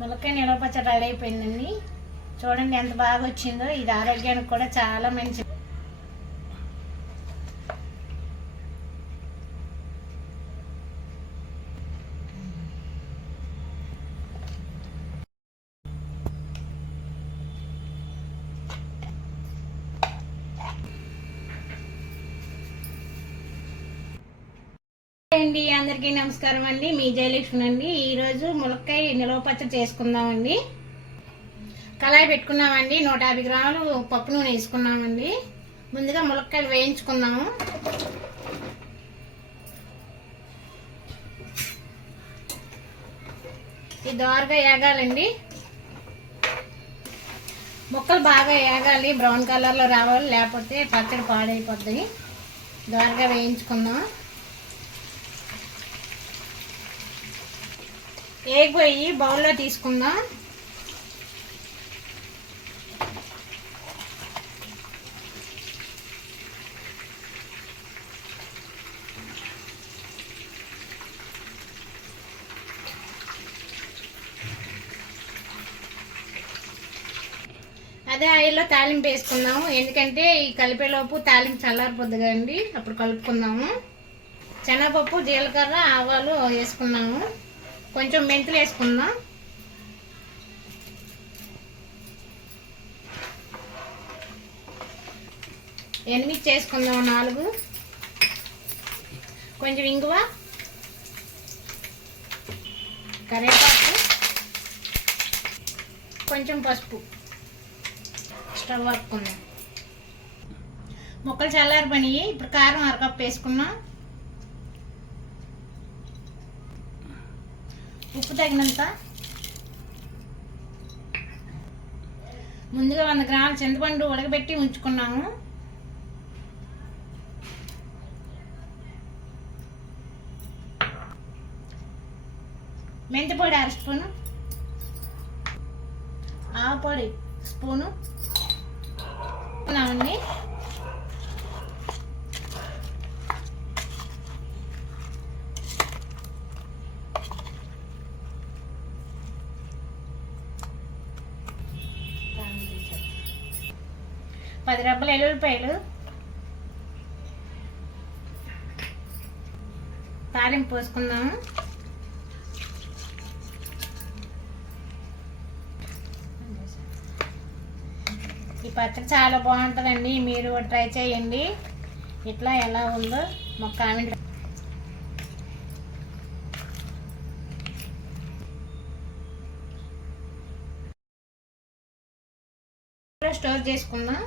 ములక్కాయ నిలవ పచ్చడి రెడీ అయిపోయిందండి. చూడండి ఎంత బాగా వచ్చిందో. ఇది ఆరోగ్యానికి కూడా చాలా మంచిది. అండి అందరికీ నమస్కారం అండి. మీ జయలక్ష్మి అండి. ఈరోజు ములక్కాయ నిలవ పచ్చడి చేసుకుందామండి కళాయి పెట్టుకున్నామండి నూట యాభై గ్రాములు పప్పు నూనె వేసుకున్నామండి ముందుగా ములక్కాయలు వేయించుకుందాము. ఇది దోరగా ఏగాలండి. ముక్కలు బాగా ఏగాలి. బ్రౌన్ కలర్లో రావాలి. లేకపోతే పచ్చడి పాడైపోద్ది. దోరగా వేయించుకుందాం. ఏగిపోయి బౌల్లో తీసుకుందాం. అదే ఆయిల్లో తాలింపు వేసుకుందాము. ఎందుకంటే ఈ కలిపేలోపు తాలింపు చల్లారిపోద్ది కదండి. అప్పుడు కలుపుకుందాము. శనగపప్పు జీలకర్ర ఆవాలు వేసుకున్నాము కొంచెం మెంతులు వేసుకుందాం ఎనిమిది చేసుకుందాం నాలుగు. కొంచెం ఇంగువ. కరివేపాకు. కొంచెం పసుపు. స్టవ్ మొక్కలు ముక్కలు చల్లారిపోయినాయి. ఇప్పుడు కారం అరకప్పు వేసుకున్నాం. ఉప్పు తగినంత. ముందుగా వంద గ్రాముల చింతపండు ఉడకబెట్టి ఉంచుకున్నాము. మెంతిపొడి అర స్పూను. ఆవపొడి స్పూను. అండి పది రబ్బలు ఎల్లుల్లిపాయలు. తాలింపు పోసుకుందాము. ఈ పచ్చడి చాలా బాగుంటుందండి. మీరు ట్రై చేయండి. ఇట్లా ఎలా ఉందో మాకు కామెంట్ స్టోర్ చేసుకుందాం